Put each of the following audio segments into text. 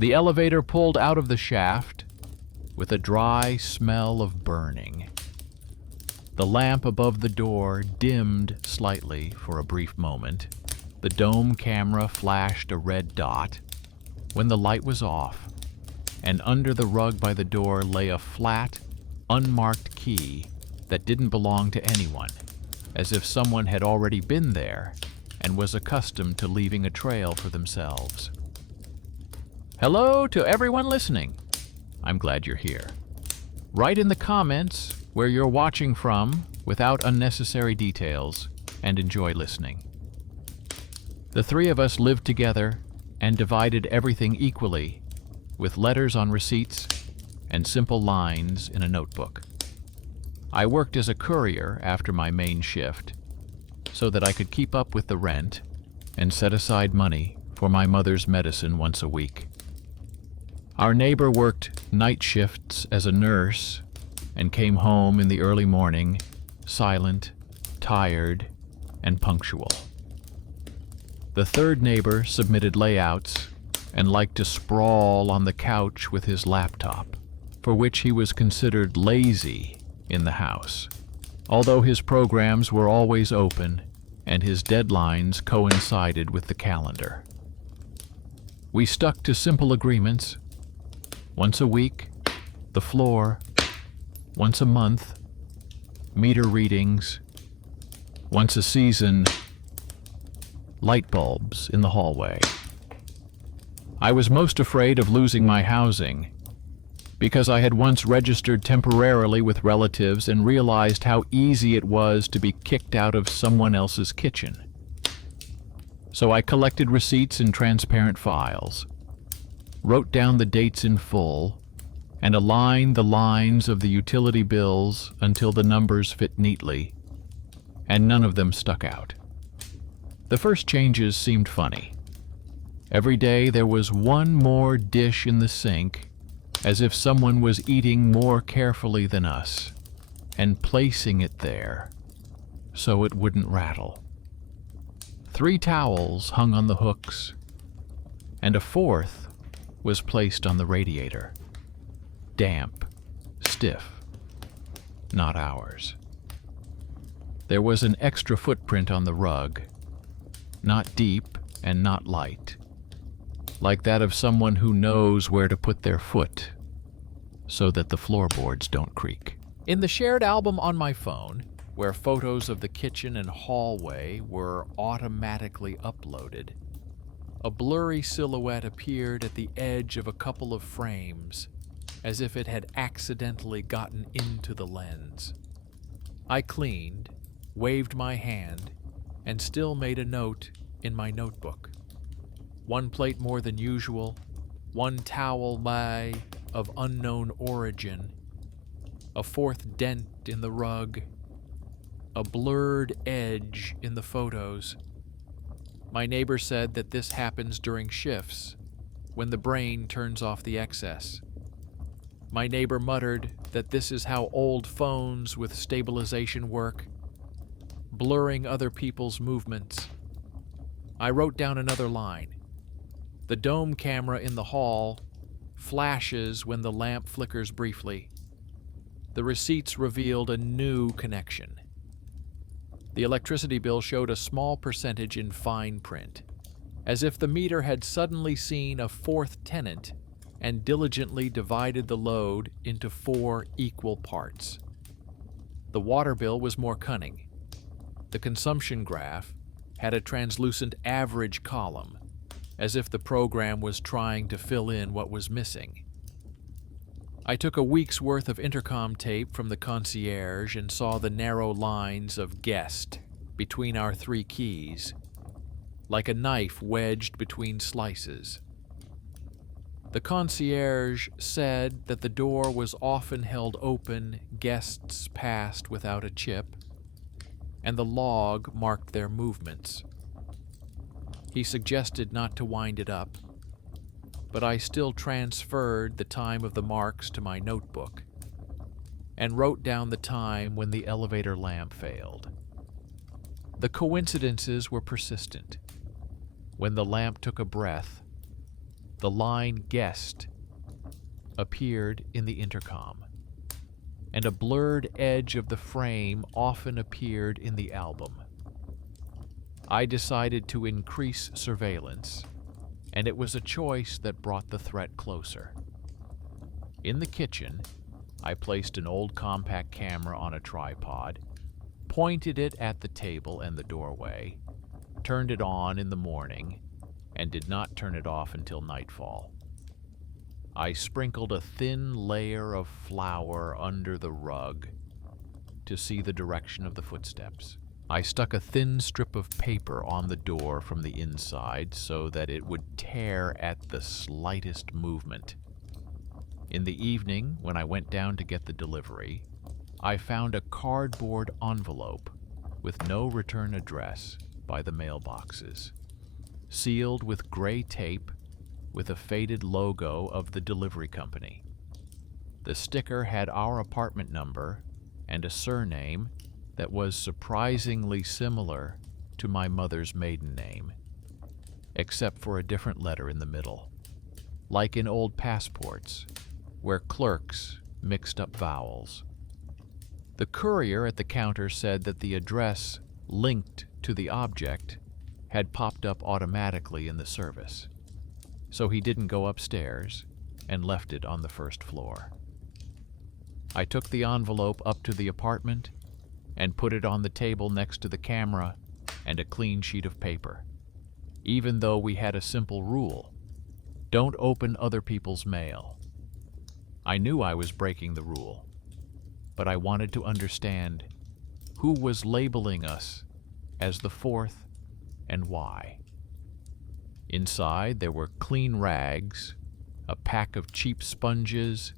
The elevator pulled out of the shaft with a dry smell of burning. The lamp above the door dimmed slightly for a brief moment. The dome camera flashed a red dot when the light was off, and under the rug by the door lay a flat, unmarked key that didn't belong to anyone, as if someone had already been there and was accustomed to leaving a trail for themselves. Hello to everyone listening. I'm glad you're here. Write in the comments where you're watching from without unnecessary details, and enjoy listening. The three of us lived together and divided everything equally, with letters on receipts and simple lines in a notebook. I worked as a courier after my main shift so that I could keep up with the rent and set aside money for my mother's medicine once a week. Our neighbor worked night shifts as a nurse and came home in the early morning, silent, tired, and punctual. The third neighbor submitted layouts and liked to sprawl on the couch with his laptop, for which he was considered lazy in the house, although his programs were always open and his deadlines coincided with the calendar. We stuck to simple agreements. Once a week, the floor. Once a month, meter readings. Once a season, light bulbs in the hallway. I was most afraid of losing my housing because I had once registered temporarily with relatives and realized how easy it was to be kicked out of someone else's kitchen. So I collected receipts in transparent files, wrote down the dates in full, and aligned the lines of the utility bills until the numbers fit neatly, and none of them stuck out. The first changes seemed funny. Every day there was one more dish in the sink, as if someone was eating more carefully than us, and placing it there so it wouldn't rattle. 3 towels hung on the hooks, and a 4th was placed on the radiator. Damp, stiff, not ours. There was an extra footprint on the rug, not deep and not light, like that of someone who knows where to put their foot so that the floorboards don't creak. In the shared album on my phone, where photos of the kitchen and hallway were automatically uploaded, a blurry silhouette appeared at the edge of a couple of frames, as if it had accidentally gotten into the lens. I cleaned, waved my hand, and still made a note in my notebook. 1 plate more than usual, 1 towel by of unknown origin, a 4th dent in the rug, a blurred edge in the photos. My neighbor said that this happens during shifts, when the brain turns off the excess. My neighbor muttered that this is how old phones with stabilization work, blurring other people's movements. I wrote down another line. The dome camera in the hall flashes when the lamp flickers briefly. The receipts revealed a new connection. The electricity bill showed a small percentage in fine print, as if the meter had suddenly seen a 4th tenant and diligently divided the load into 4 equal parts. The water bill was more cunning. The consumption graph had a translucent average column, as if the program was trying to fill in what was missing. I took a week's worth of intercom tape from the concierge and saw the narrow lines of guest between our 3 keys, like a knife wedged between slices. The concierge said that the door was often held open, guests passed without a chip, and the log marked their movements. He suggested not to wind it up, but I still transferred the time of the marks to my notebook and wrote down the time when the elevator lamp failed. The coincidences were persistent. When the lamp took a breath, The line "guest" appeared in the intercom, and a blurred edge of the frame often appeared in the album. I decided to increase surveillance, and it was a choice that brought the threat closer. In the kitchen, I placed an old compact camera on a tripod, pointed it at the table and the doorway, turned it on in the morning, and did not turn it off until nightfall. I sprinkled a thin layer of flour under the rug to see the direction of the footsteps. I stuck a thin strip of paper on the door from the inside so that it would tear at the slightest movement. In the evening, when I went down to get the delivery, I found a cardboard envelope with no return address by the mailboxes, sealed with gray tape with a faded logo of the delivery company. The sticker had our apartment number and a surname that was surprisingly similar to my mother's maiden name, except for a different letter in the middle, like in old passports, where clerks mixed up vowels. The courier at the counter said that the address linked to the object had popped up automatically in the service, so he didn't go upstairs and left it on the first floor. I took the envelope up to the apartment and put it on the table next to the camera and a clean sheet of paper, even though we had a simple rule: don't open other people's mail. I knew I was breaking the rule, but I wanted to understand who was labeling us as the fourth and why. Inside, there were clean rags, a pack of cheap sponges,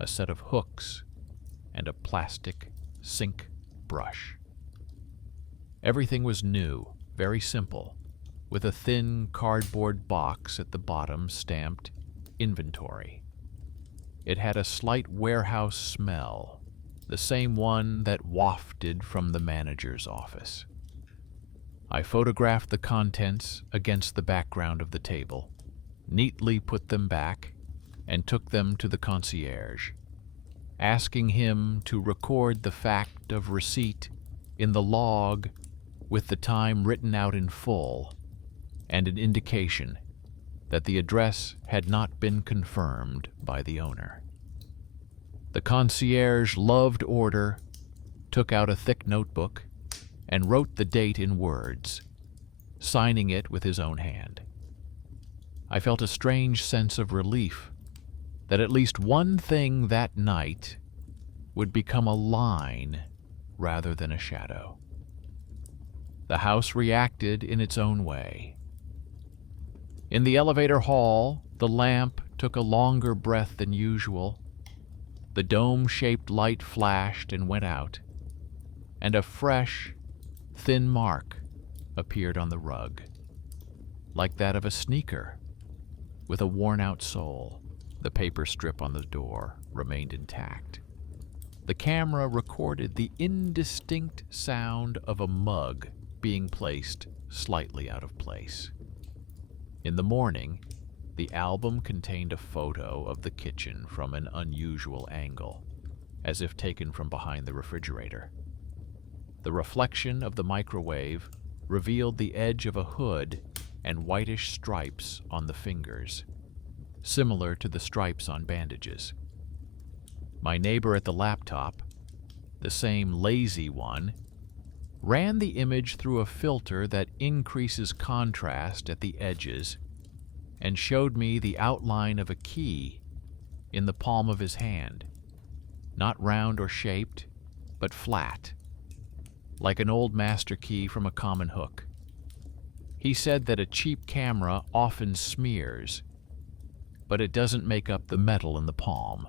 a set of hooks, and a plastic sink brush. Everything was new, very simple, with a thin cardboard box at the bottom stamped "Inventory." It had a slight warehouse smell, the same one that wafted from the manager's office. I photographed the contents against the background of the table, neatly put them back, and took them to the concierge, asking him to record the fact of receipt in the log with the time written out in full and an indication that the address had not been confirmed by the owner. The concierge loved order, took out a thick notebook, and wrote the date in words, signing it with his own hand. I felt a strange sense of relief that at least one thing that night would become a line rather than a shadow. The house reacted in its own way. In the elevator hall, the lamp took a longer breath than usual. The dome-shaped light flashed and went out, and a fresh, thin mark appeared on the rug, like that of a sneaker with a worn-out sole. The paper strip on the door remained intact. The camera recorded the indistinct sound of a mug being placed slightly out of place. In the morning, the album contained a photo of the kitchen from an unusual angle, as if taken from behind the refrigerator. The reflection of the microwave revealed the edge of a hood and whitish stripes on the fingers, similar to the stripes on bandages. My neighbor at the laptop, the same lazy one, ran the image through a filter that increases contrast at the edges and showed me the outline of a key in the palm of his hand, not round or shaped, but flat, like an old master key from a common hook. He said that a cheap camera often smears, but it doesn't make up the metal in the palm.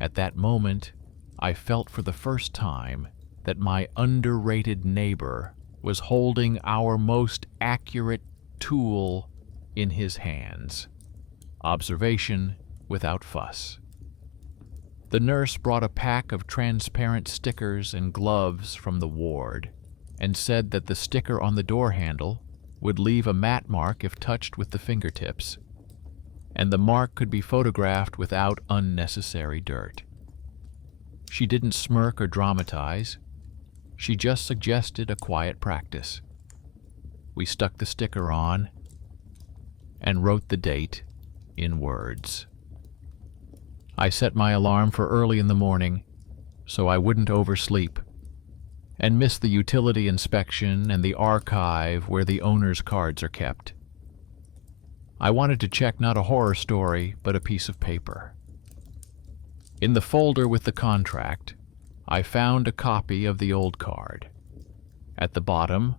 At that moment, I felt for the first time that my underrated neighbor was holding our most accurate tool in his hands. Observation without fuss. The nurse brought a pack of transparent stickers and gloves from the ward and said that the sticker on the door handle would leave a mat mark if touched with the fingertips, and the mark could be photographed without unnecessary dirt. She didn't smirk or dramatize. She just suggested a quiet practice. We stuck the sticker on and wrote the date in words. I set my alarm for early in the morning so I wouldn't oversleep and miss the utility inspection and the archive where the owner's cards are kept. I wanted to check not a horror story, but a piece of paper. In the folder with the contract, I found a copy of the old card. At the bottom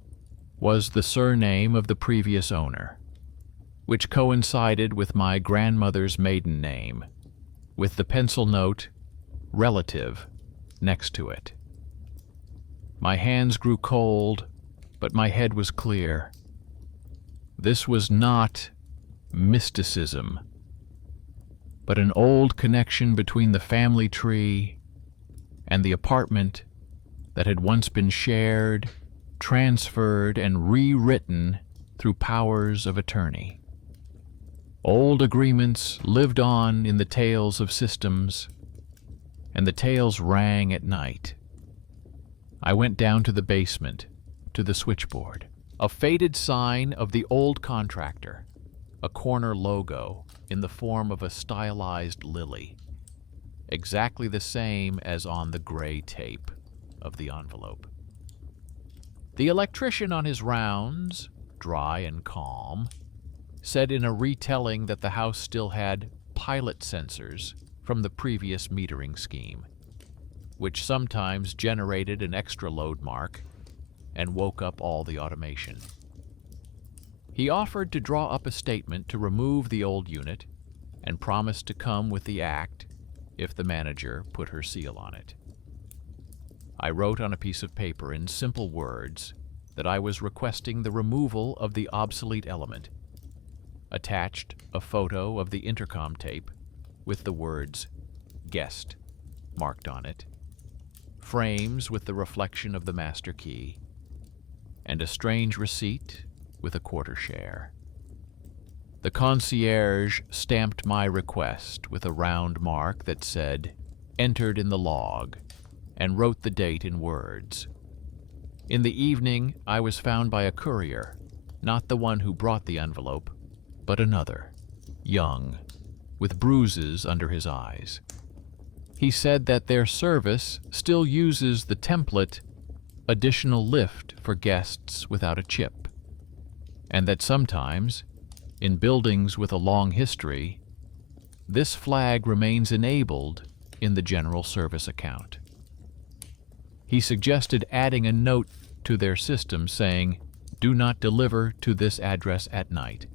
was the surname of the previous owner, which coincided with my grandmother's maiden name, with the pencil note, relative, next to it. My hands grew cold, but my head was clear. This was not mysticism, but an old connection between the family tree and the apartment that had once been shared, transferred, and rewritten through powers of attorney. Old agreements lived on in the tales of systems, and the tales rang at night. I went down to the basement, to the switchboard. A faded sign of the old contractor, a corner logo in the form of a stylized lily, exactly the same as on the gray tape of the envelope. The electrician on his rounds, dry and calm, said in a retelling that the house still had pilot sensors from the previous metering scheme, which sometimes generated an extra load mark and woke up all the automation. He offered to draw up a statement to remove the old unit and promised to come with the act if the manager put her seal on it. I wrote on a piece of paper in simple words that I was requesting the removal of the obsolete element, attached a photo of the intercom tape with the words guest marked on it, frames with the reflection of the master key, and a strange receipt with a quarter share. The concierge stamped my request with a round mark that said, entered in the log, and wrote the date in words. In the evening, I was found by a courier, not the one who brought the envelope, but another, young, with bruises under his eyes. He said that their service still uses the template additional lift for guests without a chip, and that sometimes, in buildings with a long history, this flag remains enabled in the general service account. He suggested adding a note to their system saying, "Do not deliver to this address at night,"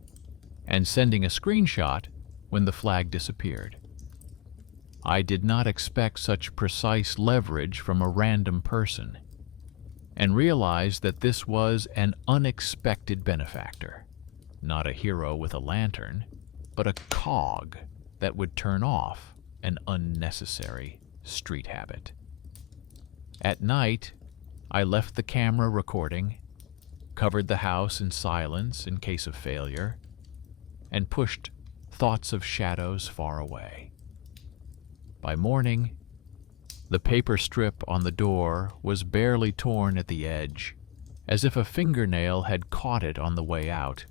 and sending a screenshot when the flag disappeared. I did not expect such precise leverage from a random person, and realized that this was an unexpected benefactor, not a hero with a lantern, but a cog that would turn off an unnecessary street habit. At night, I left the camera recording, covered the house in silence in case of failure, and pushed thoughts of shadows far away. By morning, the paper strip on the door was barely torn at the edge, as if a fingernail had caught it on the way out,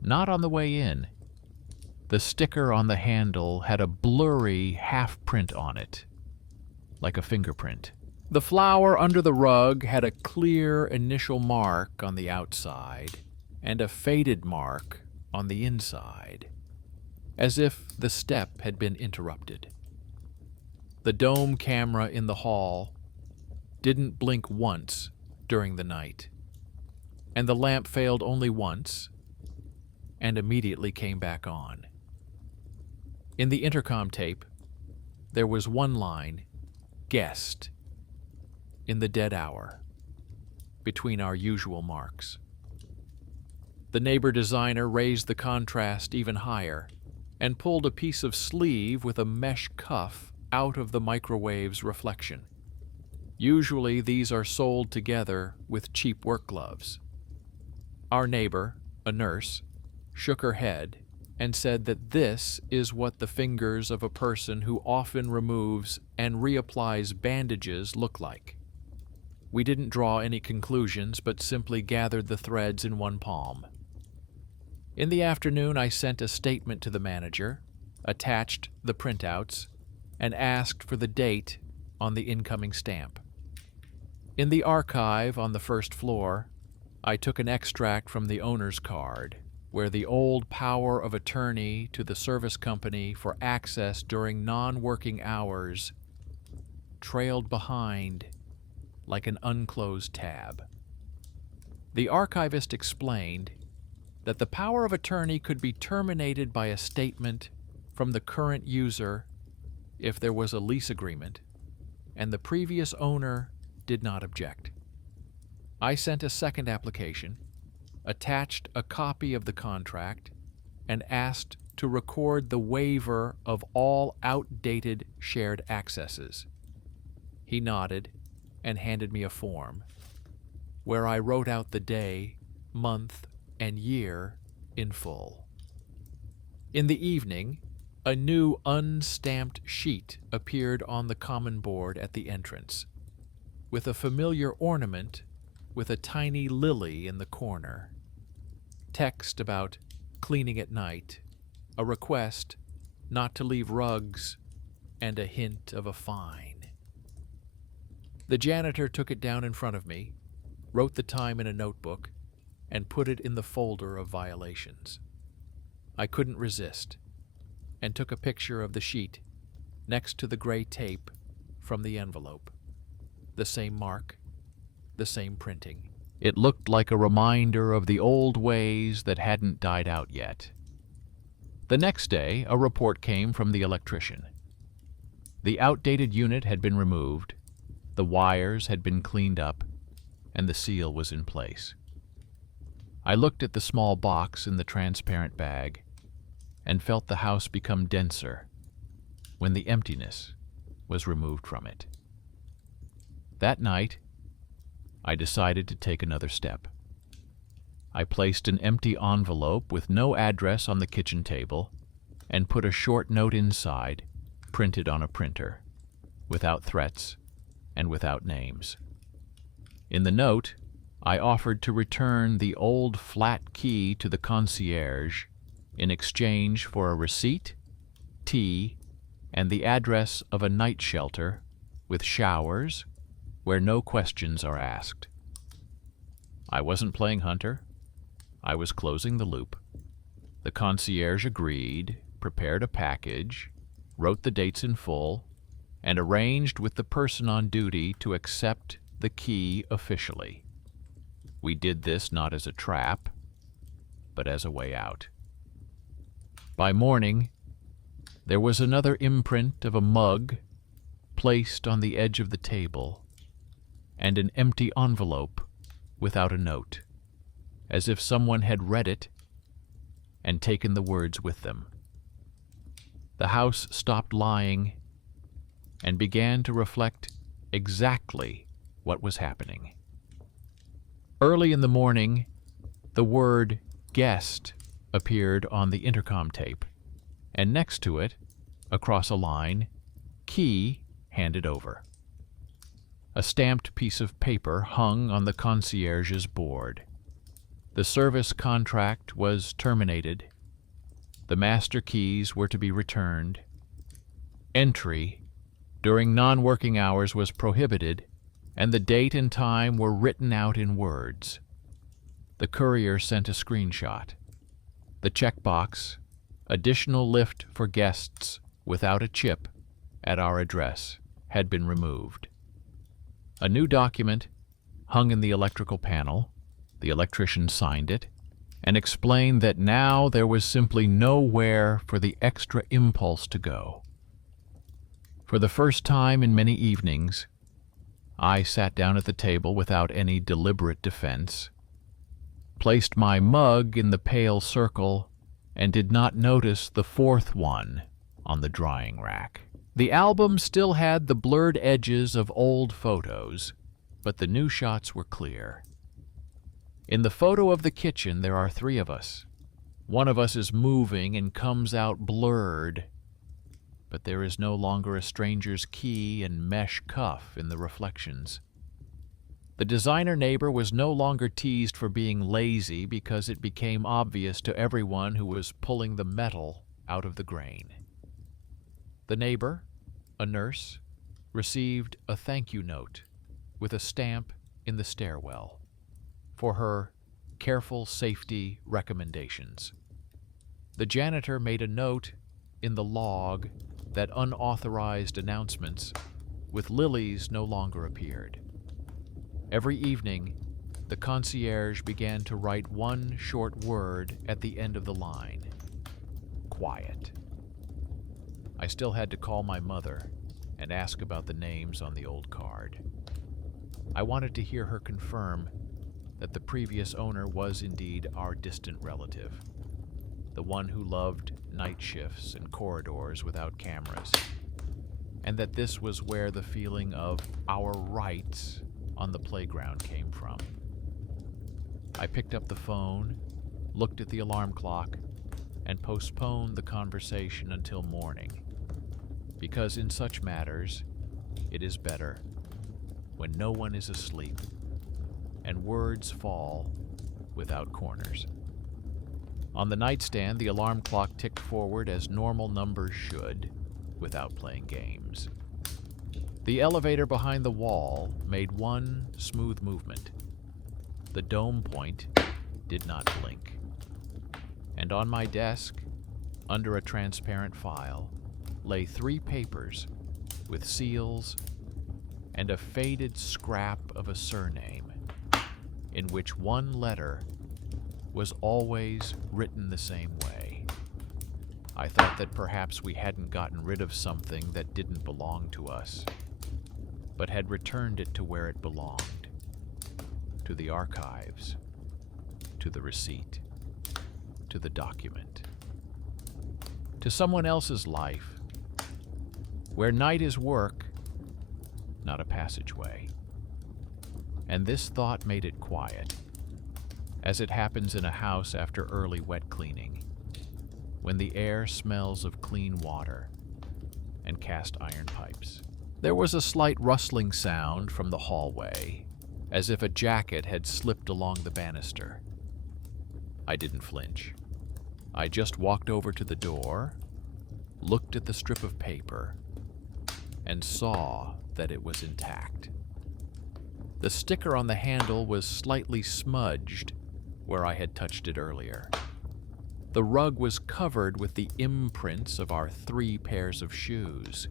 not on the way in. The sticker on the handle had a blurry half-print on it, like a fingerprint. The flower under the rug had a clear initial mark on the outside and a faded mark on the inside, as if the step had been interrupted. The dome camera in the hall didn't blink once during the night, and the lamp failed only once and immediately came back on. In the intercom tape, there was one line, guest, in the dead hour, between our usual marks. The neighbor designer raised the contrast even higher and pulled a piece of sleeve with a mesh cuff out of the microwave's reflection. Usually these are sold together with cheap work gloves. Our neighbor, a nurse, shook her head and said that this is what the fingers of a person who often removes and reapplies bandages look like. We didn't draw any conclusions, but simply gathered the threads in one palm. In the afternoon, I sent a statement to the manager, attached the printouts, and asked for the date on the incoming stamp. In the archive on the first floor, I took an extract from the owner's card, where the old power of attorney to the service company for access during non-working hours trailed behind like an unclosed tab. The archivist explained that the power of attorney could be terminated by a statement from the current user if there was a lease agreement and the previous owner did not object. I sent a second application, attached a copy of the contract, and asked to record the waiver of all outdated shared accesses. He nodded and handed me a form, where I wrote out the day, month, and year in full. In the evening, a new unstamped sheet appeared on the common board at the entrance, with a familiar ornament with a tiny lily in the corner. Text about cleaning at night, a request not to leave rugs, and a hint of a fine. The janitor took it down in front of me, wrote the time in a notebook, and put it in the folder of violations. I couldn't resist, and took a picture of the sheet next to the gray tape from the envelope. The same mark, the same printing. It looked like a reminder of the old ways that hadn't died out yet. The next day, a report came from the electrician. The outdated unit had been removed, the wires had been cleaned up, and the seal was in place. I looked at the small box in the transparent bag and felt the house become denser when the emptiness was removed from it. That night, I decided to take another step. I placed an empty envelope with no address on the kitchen table and put a short note inside, printed on a printer, without threats and without names. In the note, I offered to return the old flat key to the concierge in exchange for a receipt, tea, and the address of a night shelter with showers where no questions are asked. I wasn't playing hunter. I was closing the loop. The concierge agreed, prepared a package, wrote the dates in full, and arranged with the person on duty to accept the key officially. We did this not as a trap, but as a way out. By morning, there was another imprint of a mug placed on the edge of the table, and an empty envelope without a note, as if someone had read it and taken the words with them. The house stopped lying and began to reflect exactly what was happening. Early in the morning, the word guest appeared on the intercom tape, and next to it, across a line, key handed over. A stamped piece of paper hung on the concierge's board. The service contract was terminated. The master keys were to be returned. Entry during non-working hours was prohibited, and the date and time were written out in words. The courier sent a screenshot. The checkbox, additional lift for guests without a chip at our address, had been removed. A new document hung in the electrical panel. The electrician signed it and explained that now there was simply nowhere for the extra impulse to go. For the first time in many evenings, I sat down at the table without any deliberate defense, placed my mug in the pale circle, and did not notice the fourth one on the drying rack. The album still had the blurred edges of old photos, but the new shots were clear. In the photo of the kitchen, there are 3 of us. One of us is moving and comes out blurred, but there is no longer a stranger's key and mesh cuff in the reflections. The designer neighbor was no longer teased for being lazy because it became obvious to everyone who was pulling the metal out of the grain. The neighbor, a nurse, received a thank you note with a stamp in the stairwell for her careful safety recommendations. The janitor made a note in the log that unauthorized announcements with lilies no longer appeared. Every evening, the concierge began to write one short word at the end of the line: quiet. I still had to call my mother and ask about the names on the old card. I wanted to hear her confirm that the previous owner was indeed our distant relative, the one who loved night shifts and corridors without cameras, and that this was where the feeling of our rights on the playground came from. I picked up the phone, looked at the alarm clock, and postponed the conversation until morning, because in such matters, it is better when no one is asleep and words fall without corners. On the nightstand, the alarm clock ticked forward as normal numbers should, without playing games. The elevator behind the wall made one smooth movement. The dome point did not blink. And on my desk, under a transparent file, lay 3 papers with seals and a faded scrap of a surname in which one letter was always written the same way. I thought that perhaps we hadn't gotten rid of something that didn't belong to us, but had returned it to where it belonged, to the archives, to the receipt, to the document, to someone else's life, where night is work, not a passageway. And this thought made it quiet, as it happens in a house after early wet cleaning, when the air smells of clean water and cast iron pipes. There was a slight rustling sound from the hallway, as if a jacket had slipped along the banister. I didn't flinch. I just walked over to the door, looked at the strip of paper, and saw that it was intact. The sticker on the handle was slightly smudged where I had touched it earlier. The rug was covered with the imprints of our 3 pairs of shoes.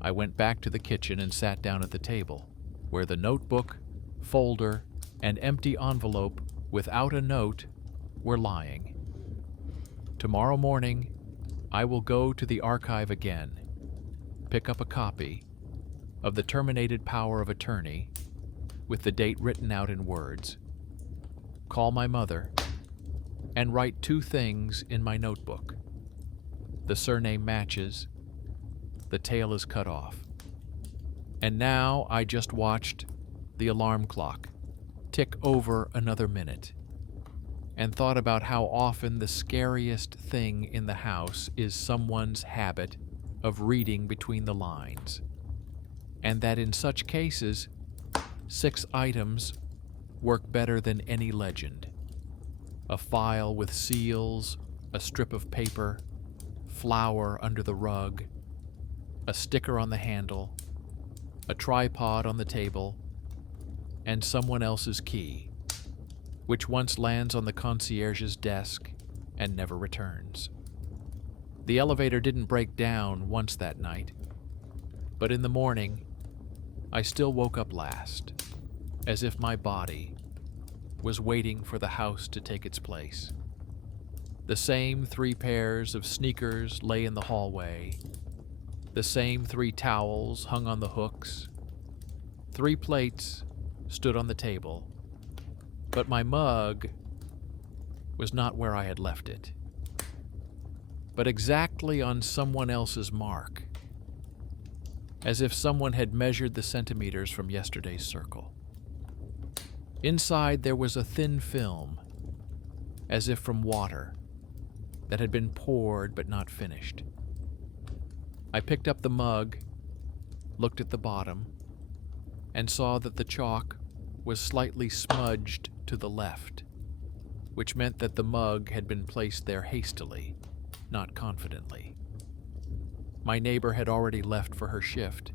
I went back to the kitchen and sat down at the table, where the notebook, folder, and empty envelope without a note were lying. Tomorrow morning, I will go to the archive again, pick up a copy of the terminated power of attorney with the date written out in words, call my mother, and write 2 things in my notebook. The surname matches, the tail is cut off. And now I just watched the alarm clock tick over another minute and thought about how often the scariest thing in the house is someone's habit of reading between the lines, and that in such cases, 6 items work better than any legend. A file with seals, a strip of paper, flour under the rug, a sticker on the handle, a tripod on the table, and someone else's key, which once lands on the concierge's desk and never returns. The elevator didn't break down once that night, but in the morning, I still woke up last, as if my body was waiting for the house to take its place. The same 3 pairs of sneakers lay in the hallway, the same 3 towels hung on the hooks, 3 plates stood on the table, but my mug was not where I had left it, but exactly on someone else's mark, as if someone had measured the centimeters from yesterday's circle. Inside there was a thin film, as if from water, that had been poured but not finished. I picked up the mug, looked at the bottom, and saw that the chalk was slightly smudged to the left, which meant that the mug had been placed there hastily, not confidently. My neighbor had already left for her shift,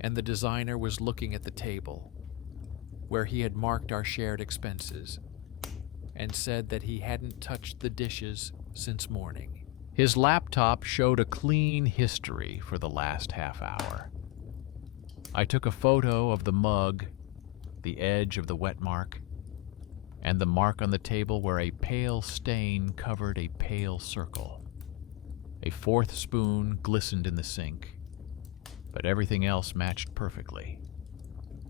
and the designer was looking at the table, where he had marked our shared expenses, and said that he hadn't touched the dishes since morning. His laptop showed a clean history for the last half hour. I took a photo of the mug, the edge of the wet mark, and the mark on the table where a pale stain covered a pale circle. A fourth spoon glistened in the sink, but everything else matched perfectly.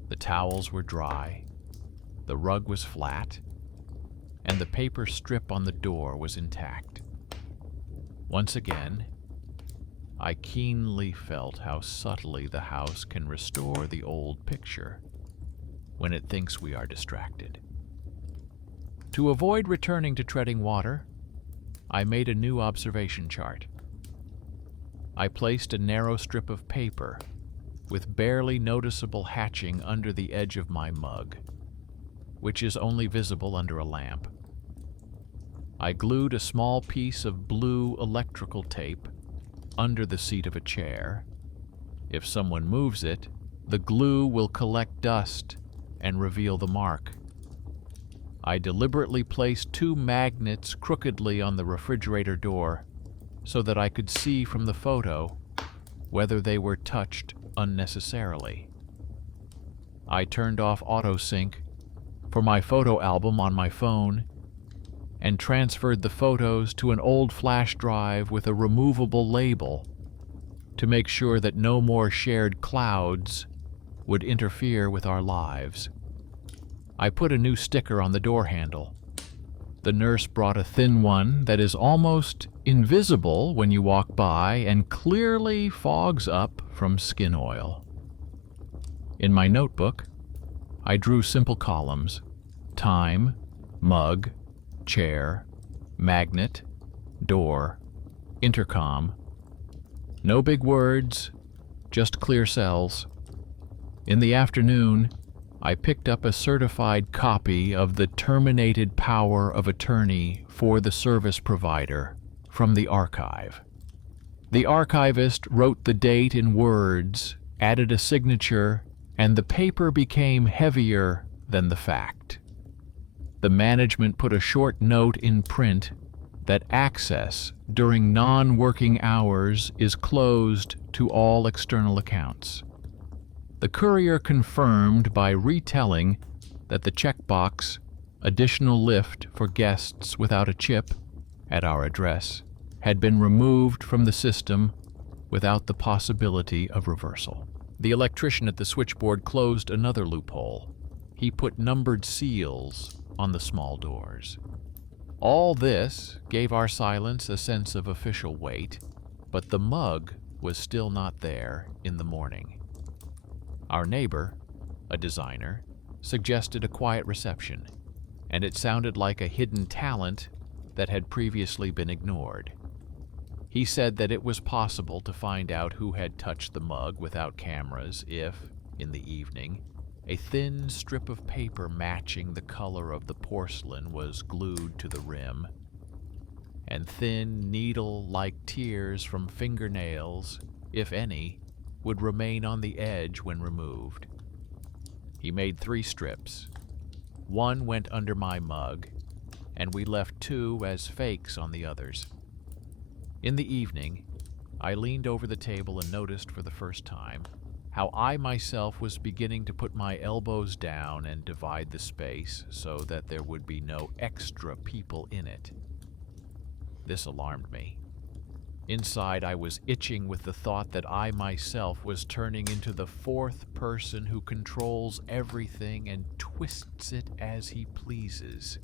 The towels were dry, the rug was flat, and the paper strip on the door was intact. Once again, I keenly felt how subtly the house can restore the old picture when it thinks we are distracted. To avoid returning to treading water, I made a new observation chart. I placed a narrow strip of paper with barely noticeable hatching under the edge of my mug, which is only visible under a lamp. I glued a small piece of blue electrical tape under the seat of a chair. If someone moves it, the glue will collect dust and reveal the mark. I deliberately placed 2 magnets crookedly on the refrigerator door so that I could see from the photo whether they were touched unnecessarily. I turned off autosync for my photo album on my phone and transferred the photos to an old flash drive with a removable label to make sure that no more shared clouds would interfere with our lives. I put a new sticker on the door handle. The nurse brought a thin one that is almost invisible when you walk by and clearly fogs up from skin oil. In my notebook, I drew simple columns: time, mug, chair, magnet, door, intercom. No big words, just clear cells. In the afternoon, I picked up a certified copy of the terminated power of attorney for the service provider from the archive. The archivist wrote the date in words, added a signature, and the paper became heavier than the fact. The management put a short note in print that access during non-working hours is closed to all external accounts. The courier confirmed by retelling that the checkbox, additional lift for guests without a chip, at our address, had been removed from the system without the possibility of reversal. The electrician at the switchboard closed another loophole. He put numbered seals on the small doors. All this gave our silence a sense of official weight, but the mug was still not there in the morning. Our neighbor, a designer, suggested a quiet reception, and it sounded like a hidden talent that had previously been ignored. He said that it was possible to find out who had touched the mug without cameras if, in the evening, a thin strip of paper matching the color of the porcelain was glued to the rim, and thin needle-like tears from fingernails, if any, would remain on the edge when removed. He made 3 strips. 1 went under my mug, and we left 2 as fakes on the others. In the evening, I leaned over the table and noticed for the first time how I myself was beginning to put my elbows down and divide the space so that there would be no extra people in it. This alarmed me. Inside, I was itching with the thought that I myself was turning into the 4th person who controls everything and twists it as he pleases.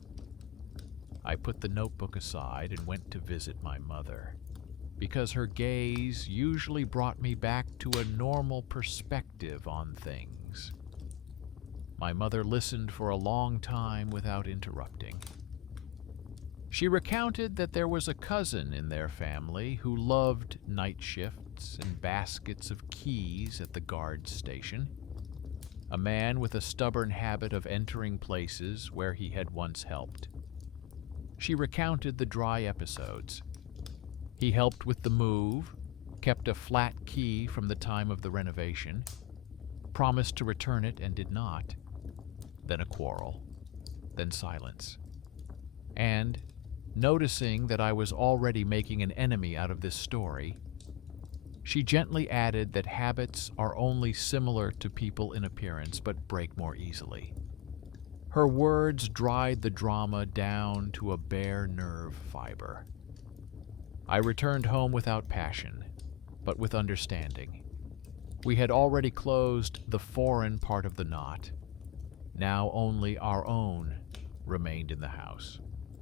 I put the notebook aside and went to visit my mother, because her gaze usually brought me back to a normal perspective on things. My mother listened for a long time without interrupting. She recounted that there was a cousin in their family who loved night shifts and baskets of keys at the guard station, a man with a stubborn habit of entering places where he had once helped. She recounted the dry episodes. He helped with the move, kept a flat key from the time of the renovation, promised to return it and did not, then a quarrel, then silence. And, noticing that I was already making an enemy out of this story, she gently added that habits are only similar to people in appearance but break more easily. Her words dried the drama down to a bare nerve fiber. I returned home without passion, but with understanding. We had already closed the foreign part of the knot. Now only our own remained in the house,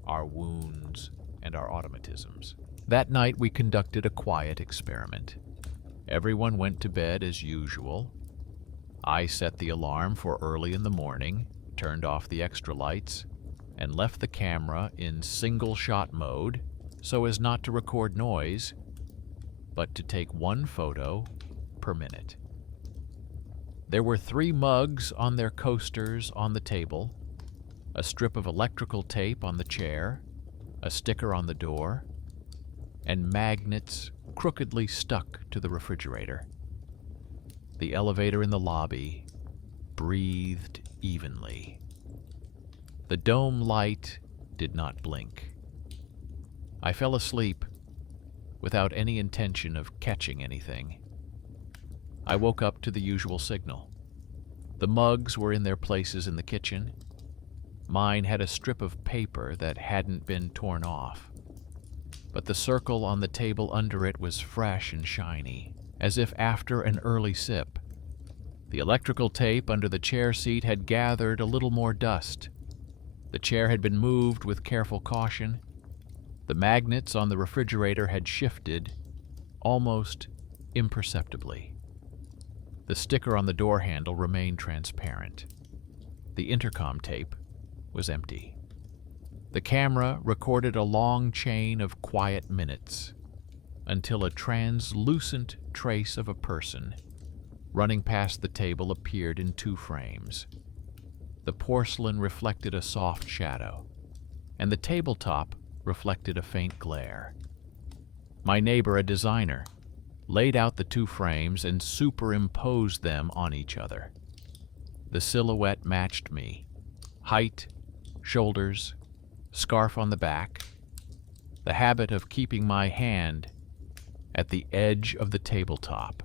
our wounds and our automatisms. That night we conducted a quiet experiment. Everyone went to bed as usual. I set the alarm for early in the morning, turned off the extra lights, and left the camera in single-shot mode so as not to record noise, but to take one photo per minute. There were 3 mugs on their coasters on the table, a strip of electrical tape on the chair, a sticker on the door, and magnets crookedly stuck to the refrigerator. The elevator in the lobby breathed evenly. The dome light did not blink. I fell asleep without any intention of catching anything. I woke up to the usual signal. The mugs were in their places in the kitchen. Mine had a strip of paper that hadn't been torn off, but the circle on the table under it was fresh and shiny, as if after an early sip. The electrical tape under the chair seat had gathered a little more dust. The chair had been moved with careful caution. The magnets on the refrigerator had shifted, almost imperceptibly. The sticker on the door handle remained transparent. The intercom tape was empty. The camera recorded a long chain of quiet minutes until a translucent trace of a person running past the table appeared in 2 frames. The porcelain reflected a soft shadow, and the tabletop reflected a faint glare. My neighbor, a designer, laid out the 2 frames and superimposed them on each other. The silhouette matched me. Height, shoulders, scarf on the back, the habit of keeping my hand at the edge of the tabletop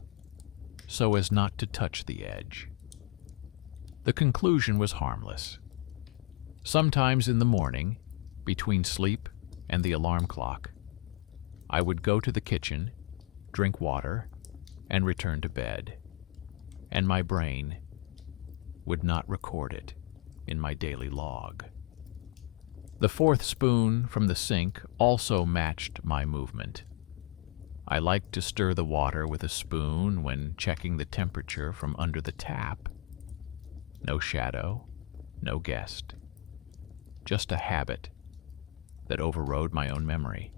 so as not to touch the edge. The conclusion was harmless. Sometimes in the morning, between sleep and the alarm clock, I would go to the kitchen, drink water, and return to bed, and my brain would not record it in my daily log. The 4th spoon from the sink also matched my movement. I liked to stir the water with a spoon when checking the temperature from under the tap. No shadow, no guest. Just a habit that overrode my own memory.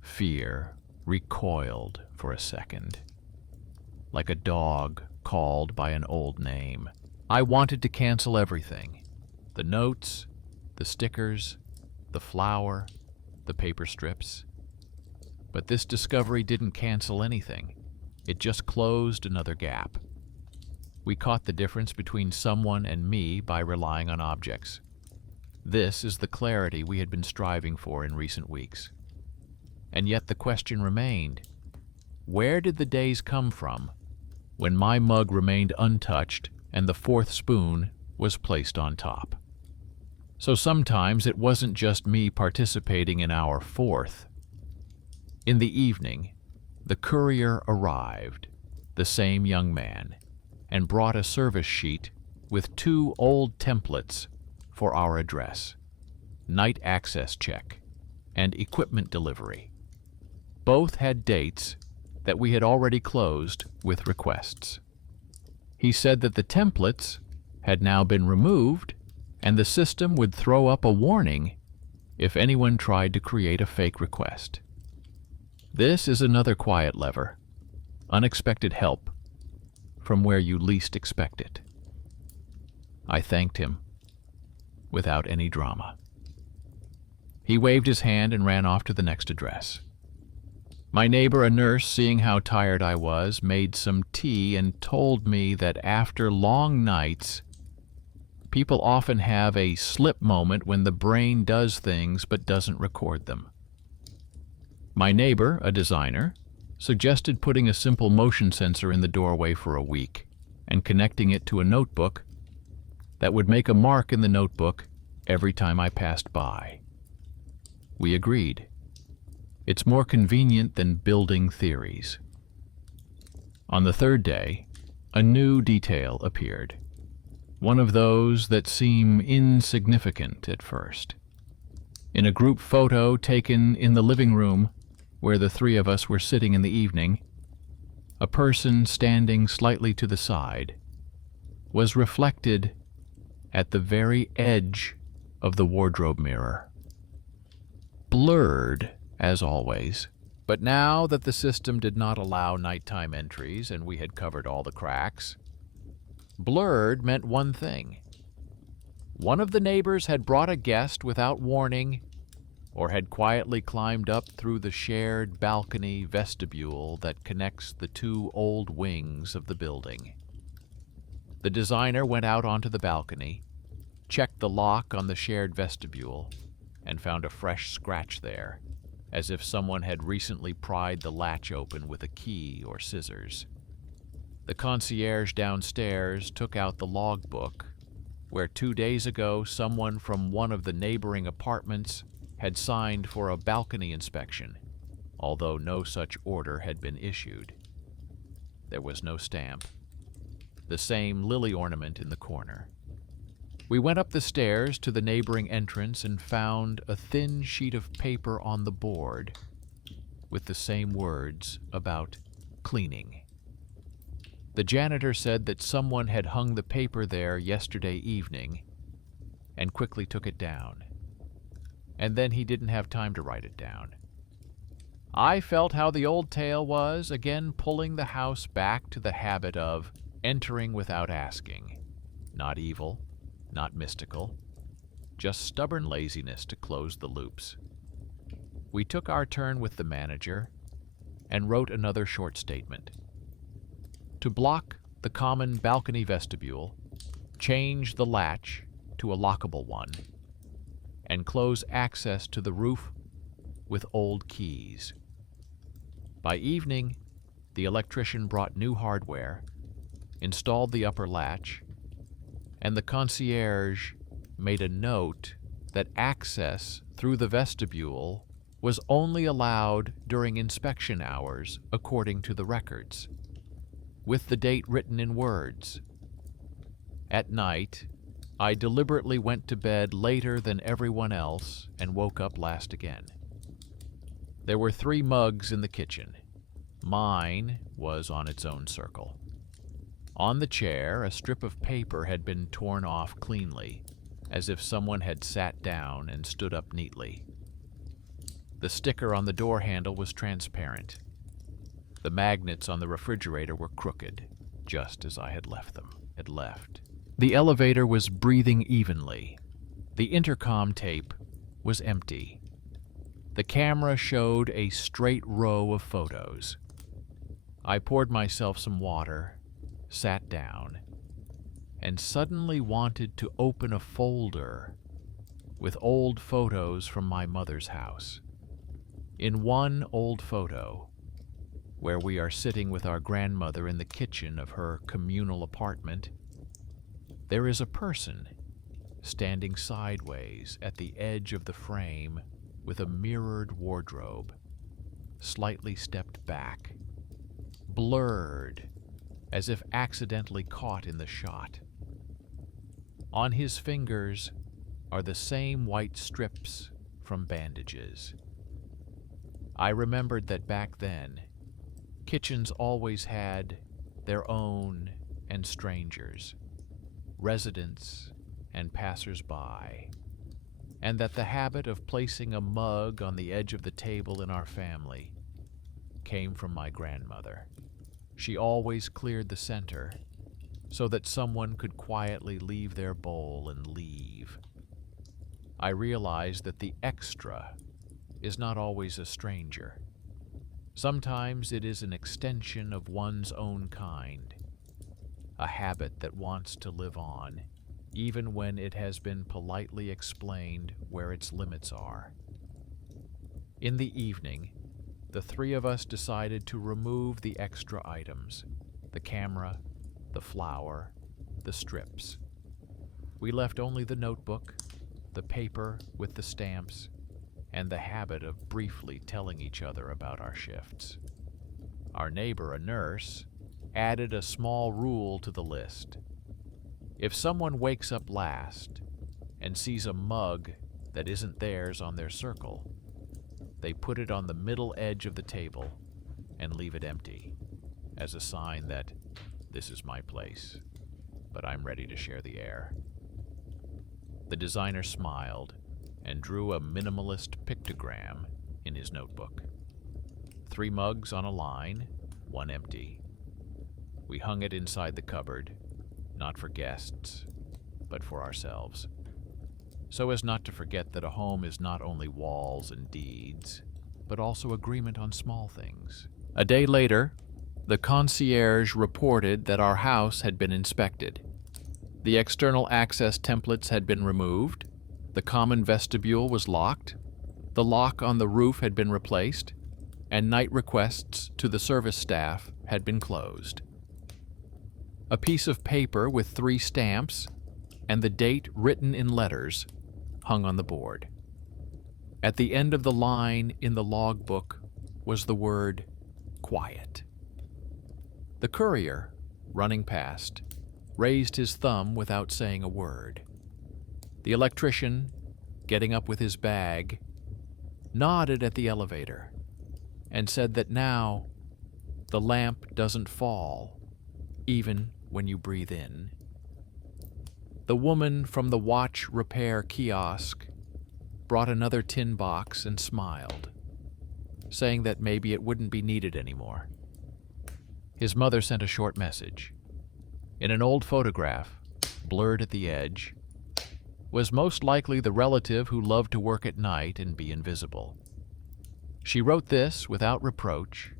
Fear recoiled for a second, like a dog called by an old name. I wanted to cancel everything. The notes, the stickers, the flour, the paper strips. But this discovery didn't cancel anything. It just closed another gap. We caught the difference between someone and me by relying on objects. This is the clarity we had been striving for in recent weeks. And yet the question remained, where did the days come from when my mug remained untouched and the 4th spoon was placed on top? So sometimes it wasn't just me participating in our 4th. In the evening, the courier arrived, the same young man, and brought a service sheet with 2 old templates for our address, night access check, and equipment delivery. Both had dates that we had already closed with requests. He said that the templates had now been removed and the system would throw up a warning if anyone tried to create a fake request. This is another quiet lever, unexpected help from where you least expect it. I thanked him without any drama. He waved his hand and ran off to the next address. My neighbor, a nurse, seeing how tired I was, made some tea and told me that after long nights, people often have a slip moment when the brain does things but doesn't record them. My neighbor, a designer, suggested putting a simple motion sensor in the doorway for a week and connecting it to a notebook that would make a mark in the notebook every time I passed by. We agreed. It's more convenient than building theories. On the third day, a new detail appeared. One of those that seem insignificant at first. In a group photo taken in the living room, where the three of us were sitting in the evening, a person standing slightly to the side was reflected at the very edge of the wardrobe mirror. Blurred, as always, but now that the system did not allow nighttime entries and we had covered all the cracks, blurred meant one thing. One of the neighbors had brought a guest without warning or had quietly climbed up through the shared balcony vestibule that connects the two old wings of the building. The designer went out onto the balcony, checked the lock on the shared vestibule, and found a fresh scratch there, as if someone had recently pried the latch open with a key or scissors. The concierge downstairs took out the logbook, where 2 days ago someone from one of the neighboring apartments had signed for a balcony inspection, although no such order had been issued. There was no stamp. The same lily ornament in the corner. We went up the stairs to the neighboring entrance and found a thin sheet of paper on the board with the same words about cleaning. The janitor said that someone had hung the paper there yesterday evening and quickly took it down. And then he didn't have time to write it down. I felt how the old tale was, again pulling the house back to the habit of entering without asking. Not evil, not mystical, just stubborn laziness to close the loops. We took our turn with the manager and wrote another short statement. To block the common balcony vestibule, change the latch to a lockable one, and close access to the roof with old keys. By evening, the electrician brought new hardware, installed the upper latch, and the concierge made a note that access through the vestibule was only allowed during inspection hours according to the records, with the date written in words. At night, I deliberately went to bed later than everyone else and woke up last again. There were 3 mugs in the kitchen. Mine was on its own circle. On the chair, a strip of paper had been torn off cleanly, as if someone had sat down and stood up neatly. The sticker on the door handle was transparent. The magnets on the refrigerator were crooked, just as I had left them. The elevator was breathing evenly. The intercom tape was empty. The camera showed a straight row of photos. I poured myself some water, sat down, and suddenly wanted to open a folder with old photos from my mother's house. In one old photo, where we are sitting with our grandmother in the kitchen of her communal apartment, there is a person standing sideways at the edge of the frame with a mirrored wardrobe, slightly stepped back, blurred, as if accidentally caught in the shot. On his fingers are the same white strips from bandages. I remembered that back then, kitchens always had their own and strangers, residents and passers-by. and that the habit of placing a mug on the edge of the table in our family came from my grandmother. She always cleared the center so that someone could quietly leave their bowl and leave. I realized that the extra is not always a stranger. Sometimes it is an extension of one's own kind, a habit that wants to live on, even when it has been politely explained where its limits are. In the evening, the three of us decided to remove the extra items: the camera, the flour, the strips. We left only the notebook, the paper with the stamps, and the habit of briefly telling each other about our shifts. Our neighbor, a nurse, added a small rule to the list. If someone wakes up last and sees a mug that isn't theirs on their circle, they put it on the middle edge of the table and leave it empty, as a sign that this is my place, but I'm ready to share the air. The designer smiled and drew a minimalist pictogram in his notebook. 3 mugs on a line, 1 empty. We hung it inside the cupboard, not for guests, but for ourselves, so as not to forget that a home is not only walls and deeds, but also agreement on small things. A day later, the concierge reported that our house had been inspected. The external access templates had been removed, the common vestibule was locked, the lock on the roof had been replaced, and night requests to the service staff had been closed. A piece of paper with 3 stamps and the date written in letters hung on the board. At the end of the line in the logbook was the word "quiet." The courier, running past, raised his thumb without saying a word. The electrician, getting up with his bag, nodded at the elevator and said that now the lamp doesn't fall, even when you breathe in. The woman from the watch repair kiosk brought another tin box and smiled, saying that maybe it wouldn't be needed anymore. His mother sent a short message. In an old photograph, blurred at the edge, was most likely the relative who loved to work at night and be invisible. She wrote this without reproach,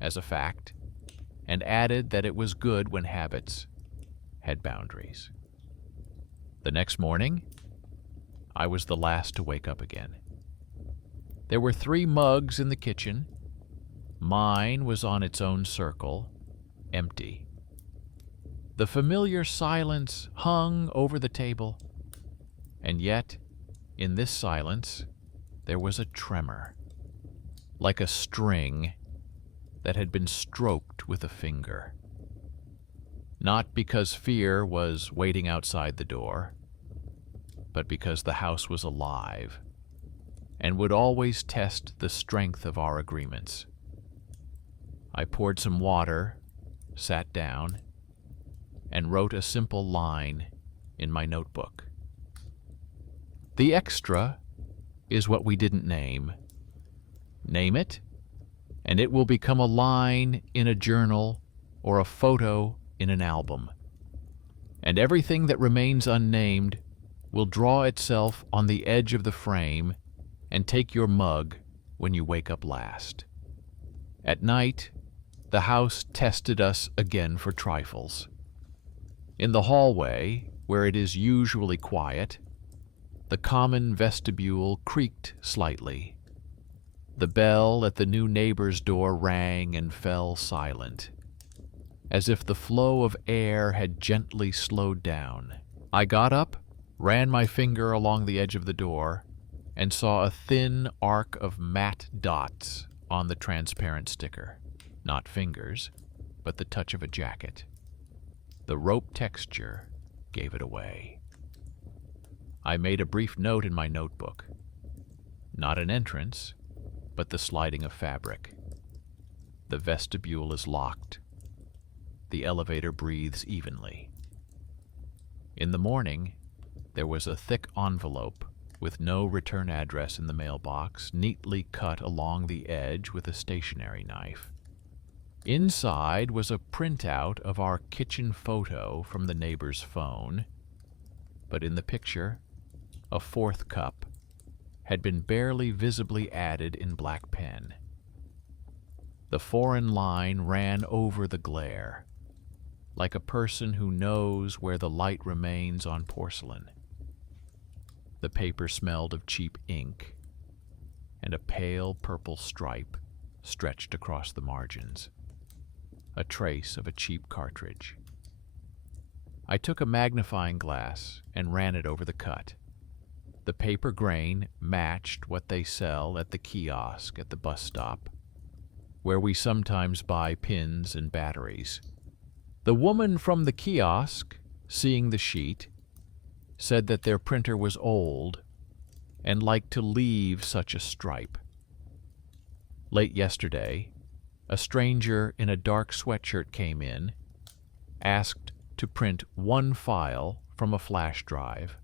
as a fact, and added that it was good when habits had boundaries. The next morning, I was the last to wake up again. There were 3 mugs in the kitchen. Mine was on its own circle, empty. The familiar silence hung over the table, and yet, in this silence, there was a tremor, like a string that had been stroked with a finger. Not because fear was waiting outside the door, but because the house was alive and would always test the strength of our agreements. I poured some water, sat down, and wrote a simple line in my notebook. The extra is what we didn't name. Name it, and it will become a line in a journal or a photo in an album. And everything that remains unnamed will draw itself on the edge of the frame and take your mug when you wake up last. At night, the house tested us again for trifles. In the hallway, where it is usually quiet, the common vestibule creaked slightly. The bell at the new neighbor's door rang and fell silent, as if the flow of air had gently slowed down. I got up, ran my finger along the edge of the door, and saw a thin arc of matte dots on the transparent sticker. Not fingers, but the touch of a jacket. The rope texture gave it away. I made a brief note in my notebook. Not an entrance, but the sliding of fabric. The vestibule is locked. The elevator breathes evenly. In the morning, there was a thick envelope with no return address in the mailbox, neatly cut along the edge with a stationery knife. Inside was a printout of our kitchen photo from the neighbor's phone, but in the picture, a fourth cup had been barely visibly added in black pen. The foreign line ran over the glare, like a person who knows where the light remains on porcelain. The paper smelled of cheap ink, and a pale purple stripe stretched across the margins, a trace of a cheap cartridge. I took a magnifying glass and ran it over the cut. The paper grain matched what they sell at the kiosk at the bus stop, where we sometimes buy pins and batteries. The woman from the kiosk, seeing the sheet, said that their printer was old and liked to leave such a stripe. Late yesterday, a stranger in a dark sweatshirt came in, asked to print one file from a flash drive,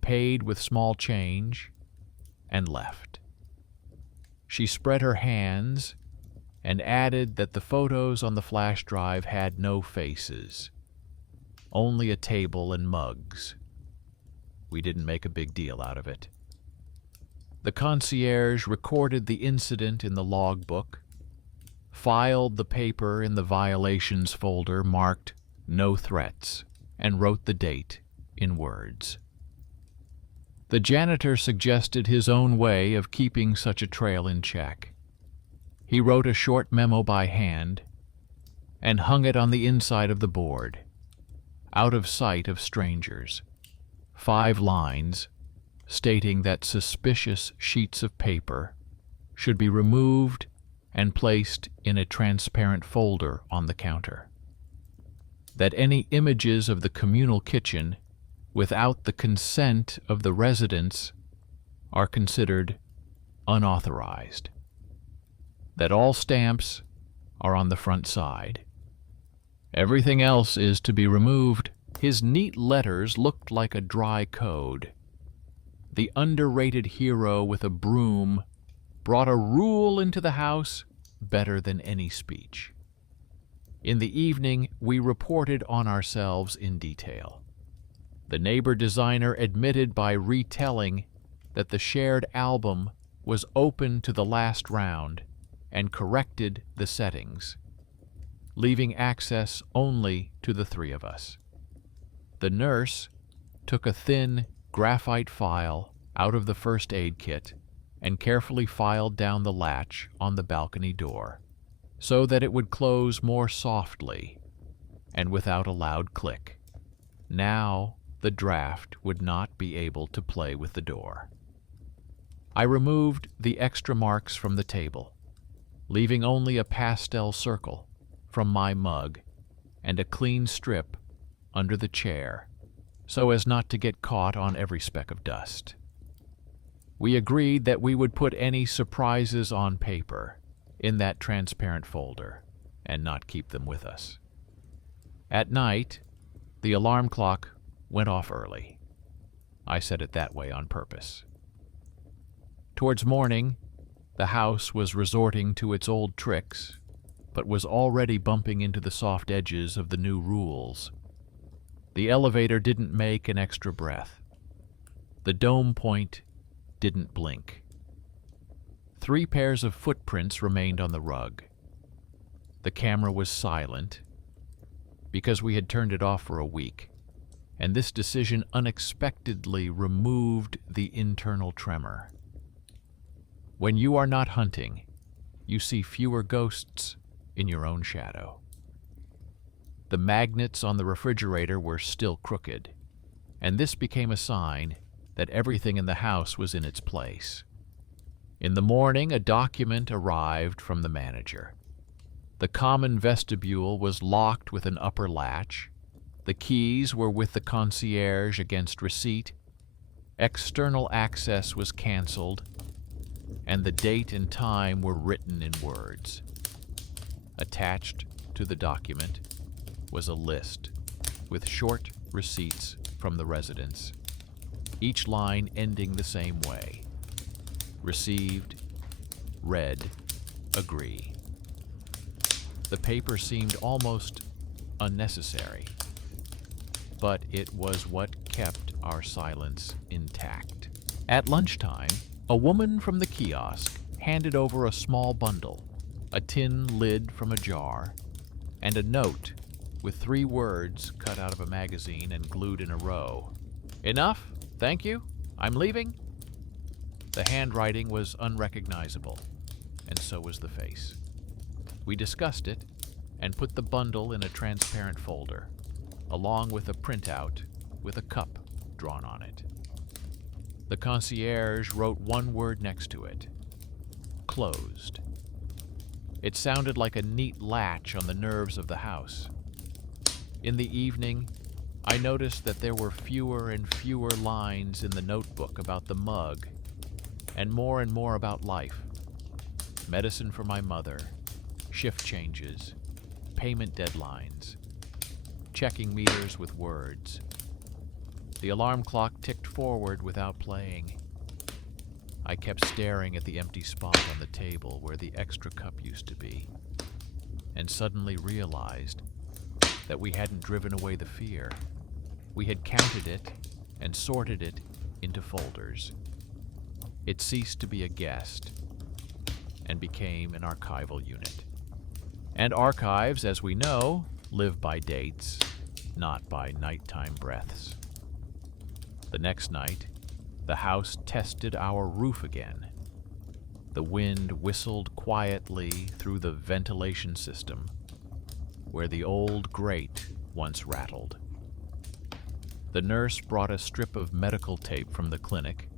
paid with small change, and left. She spread her hands and added that the photos on the flash drive had no faces, only a table and mugs. We didn't make a big deal out of it. The concierge recorded the incident in the logbook, filed the paper in the violations folder marked "No Threats," and wrote the date in words. The janitor suggested his own way of keeping such a trail in check. He wrote a short memo by hand and hung it on the inside of the board, out of sight of strangers. 5 lines stating that suspicious sheets of paper should be removed and placed in a transparent folder on the counter. That any images of the communal kitchen without the consent of the residents are considered unauthorized. That all stamps are on the front side. Everything else is to be removed. His neat letters looked like a dry code. The underrated hero with a broom brought a rule into the house better than any speech. In the evening, we reported on ourselves in detail. The neighbor designer admitted by retelling that the shared album was open to the last round and corrected the settings, leaving access only to the 3 of us. The nurse took a thin graphite file out of the first aid kit and carefully filed down the latch on the balcony door so that it would close more softly and without a loud click. Now the draft would not be able to play with the door. I removed the extra marks from the table, leaving only a pastel circle from my mug and a clean strip under the chair so as not to get caught on every speck of dust. We agreed that we would put any surprises on paper in that transparent folder and not keep them with us. At night, the alarm clock went off early. I said it that way on purpose. Towards morning, the house was resorting to its old tricks, but was already bumping into the soft edges of the new rules. The elevator didn't make an extra breath. The dome point didn't blink. 3 pairs of footprints remained on the rug. The camera was silent because we had turned it off for a week, and this decision unexpectedly removed the internal tremor. When you are not hunting, you see fewer ghosts in your own shadow. The magnets on the refrigerator were still crooked, and this became a sign that everything in the house was in its place. In the morning, a document arrived from the manager. The common vestibule was locked with an upper latch. The keys were with the concierge against receipt. External access was canceled, and the date and time were written in words. Attached to the document was a list with short receipts from the residents. each line ending the same way. Received, read, agree. The paper seemed almost unnecessary, but it was what kept our silence intact. At lunchtime, a woman from the kiosk handed over a small bundle, a tin lid from a jar, and a note with 3 words cut out of a magazine and glued in a row. "Enough, thank you, I'm leaving." The handwriting was unrecognizable, and so was the face. We discussed it and put the bundle in a transparent folder, along with a printout with a cup drawn on it. The concierge wrote 1 word next to it: closed. It sounded like a neat latch on the nerves of the house. In the evening, I noticed that there were fewer and fewer lines in the notebook about the mug, and more about life. Medicine for my mother, shift changes, payment deadlines, checking meters with words. The alarm clock ticked forward without playing. I kept staring at the empty spot on the table where the extra cup used to be, and suddenly realized that we hadn't driven away the fear. We had counted it and sorted it into folders. It ceased to be a guest and became an archival unit. And archives, as we know, live by dates, not by nighttime breaths. The next night, the house tested our roof again. The wind whistled quietly through the ventilation system, where the old grate once rattled. The nurse brought a strip of medical tape from the clinic.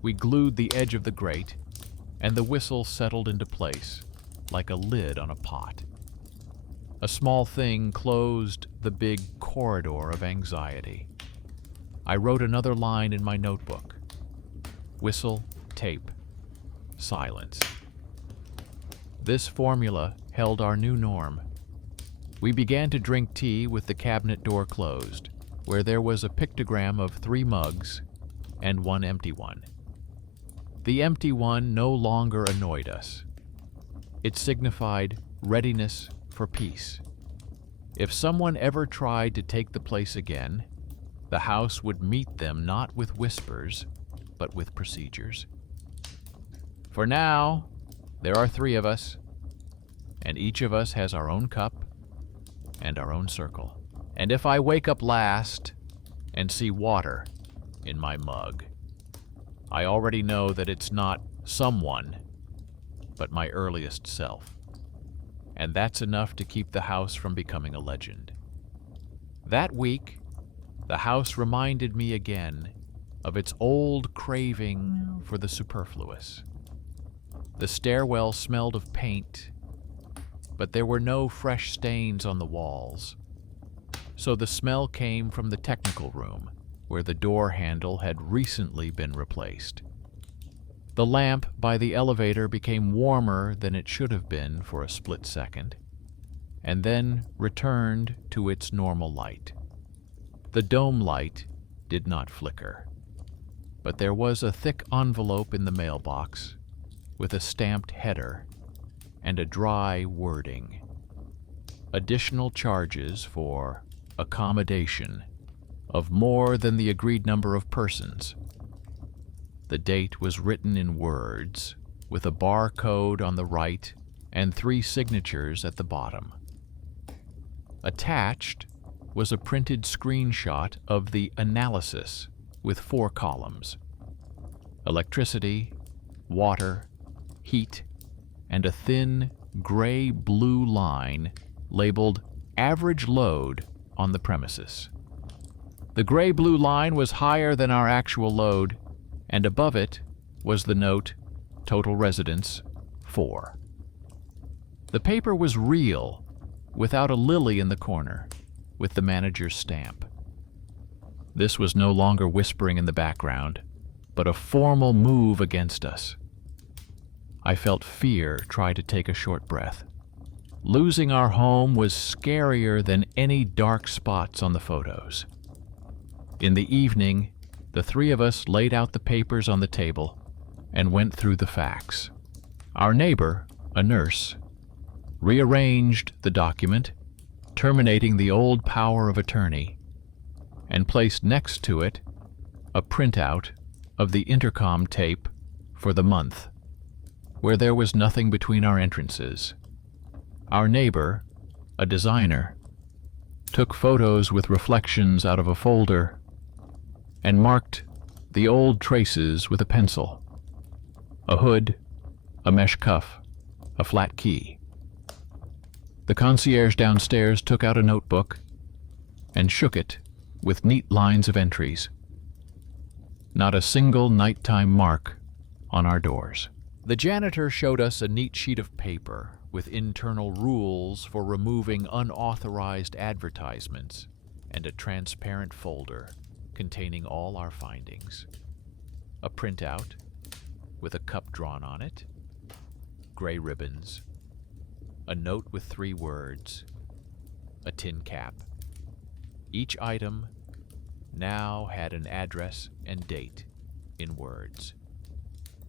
We glued the edge of the grate, and the whistle settled into place, like a lid on a pot. A small thing closed the big corridor of anxiety. I wrote another line in my notebook: whistle, tape, silence. This formula held our new norm. We began to drink tea with the cabinet door closed, where there was a pictogram of 3 mugs and 1 empty one. The empty one no longer annoyed us. It signified readiness for peace. If someone ever tried to take the place again, the house would meet them not with whispers, but with procedures. For now, there are 3 of us, and each of us has our own cup and our own circle. And if I wake up last and see water in my mug, I already know that it's not someone, but my earliest self. And that's enough to keep the house from becoming a legend. That week, the house reminded me again of its old craving for the superfluous. The stairwell smelled of paint, but there were no fresh stains on the walls. So the smell came from the technical room, where the door handle had recently been replaced. The lamp by the elevator became warmer than it should have been for a split second, and then returned to its normal light. The dome light did not flicker, but there was a thick envelope in the mailbox with a stamped header and a dry wording: additional charges for accommodation of more than the agreed number of persons. The date was written in words, with a barcode on the right and 3 signatures at the bottom. Attached was a printed screenshot of the analysis with 4 columns: electricity, water, heat, and a thin gray-blue line labeled average load on the premises. The gray-blue line was higher than our actual load, and above it was the note, total residents, 4. The paper was real, without a lily in the corner, with the manager's stamp. This was no longer whispering in the background, but a formal move against us. I felt fear try to take a short breath. Losing our home was scarier than any dark spots on the photos. In the evening, The three of us laid out the papers on the table and went through the facts. Our neighbor, a nurse, rearranged the document, terminating the old power of attorney, and placed next to it a printout of the intercom tape for the month, where there was nothing between our entrances. Our neighbor, a designer, took photos with reflections out of a folder and marked the old traces with a pencil: a hood, a mesh cuff, a flat key. The concierge downstairs took out a notebook and shook it with neat lines of entries. Not a single nighttime mark on our doors. The janitor showed us a neat sheet of paper with internal rules for removing unauthorized advertisements and a transparent folder containing all our findings. A printout with a cup drawn on it, gray ribbons, a note with 3 words, a tin cap. Each item now had an address and date in words,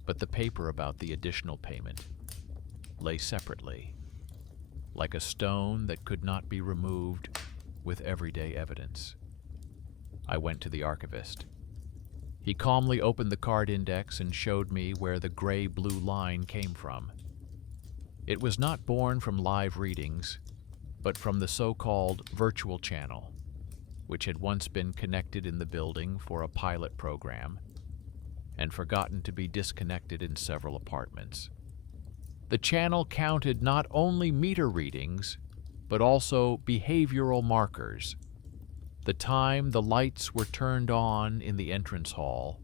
but the paper about the additional payment lay separately, like a stone that could not be removed with everyday evidence. I went to the archivist. He calmly opened the card index and showed me where the gray-blue line came from. It was not born from live readings, but from the so-called virtual channel, which had once been connected in the building for a pilot program and forgotten to be disconnected in several apartments. The channel counted not only meter readings, but also behavioral markers: the time the lights were turned on in the entrance hall,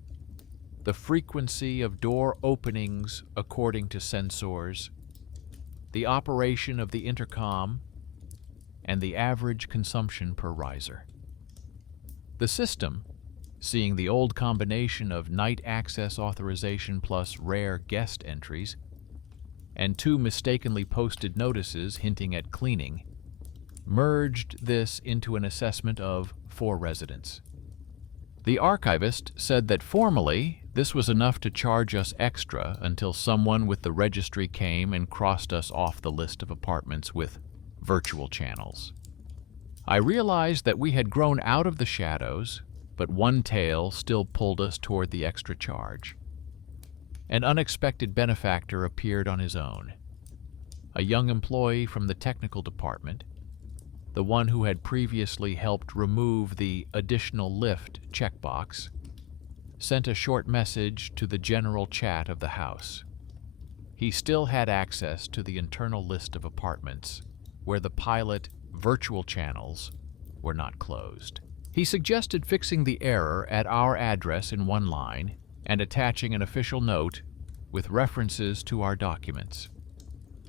the frequency of door openings according to sensors, the operation of the intercom, and the average consumption per riser. The system, seeing the old combination of night access authorization plus rare guest entries, and 2 mistakenly posted notices hinting at cleaning, merged this into an assessment of 4 residents. The archivist said that formally this was enough to charge us extra until someone with the registry came and crossed us off the list of apartments with virtual channels. I realized that we had grown out of the shadows, but one tail still pulled us toward the extra charge. An unexpected benefactor appeared on his own. A young employee from the technical department, the one who had previously helped remove the additional lift checkbox, sent a short message to the general chat of the house. He still had access to the internal list of apartments where the pilot virtual channels were not closed. He suggested fixing the error at our address in one line and attaching an official note with references to our documents: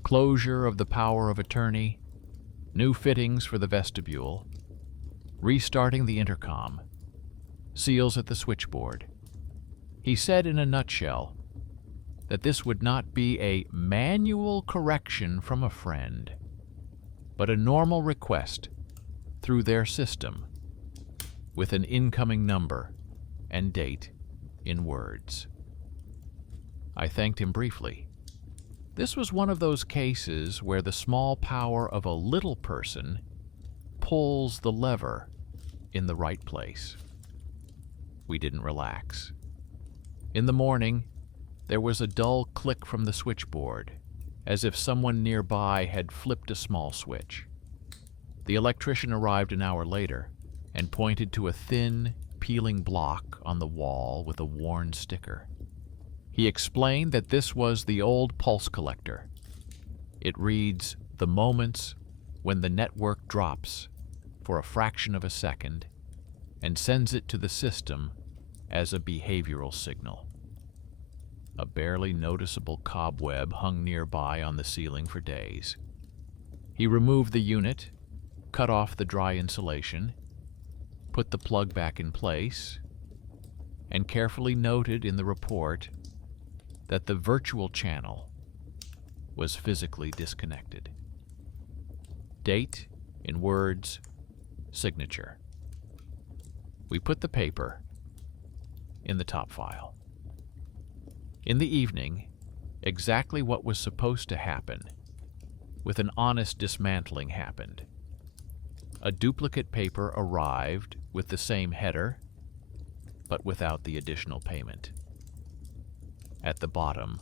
closure of the power of attorney, new fittings for the vestibule, restarting the intercom, seals at the switchboard. He said in a nutshell that this would not be a manual correction from a friend, but a normal request through their system with an incoming number and date in words. I thanked him briefly. This was one of those cases where the small power of a little person pulls the lever in the right place. We didn't relax. In the morning, there was a dull click from the switchboard, as if someone nearby had flipped a small switch. The electrician arrived an hour later and pointed to a thin, peeling block on the wall with a worn sticker. He explained that this was the old pulse collector. It reads the moments when the network drops for a fraction of a second and sends it to the system as a behavioral signal. A barely noticeable cobweb hung nearby on the ceiling for days. He removed the unit, cut off the dry insulation, put the plug back in place, and carefully noted in the report that the virtual channel was physically disconnected. Date in words, signature. We put the paper in the top file. In the evening, exactly what was supposed to happen, with an honest dismantling, happened. A duplicate paper arrived with the same header, but without the additional payment. At the bottom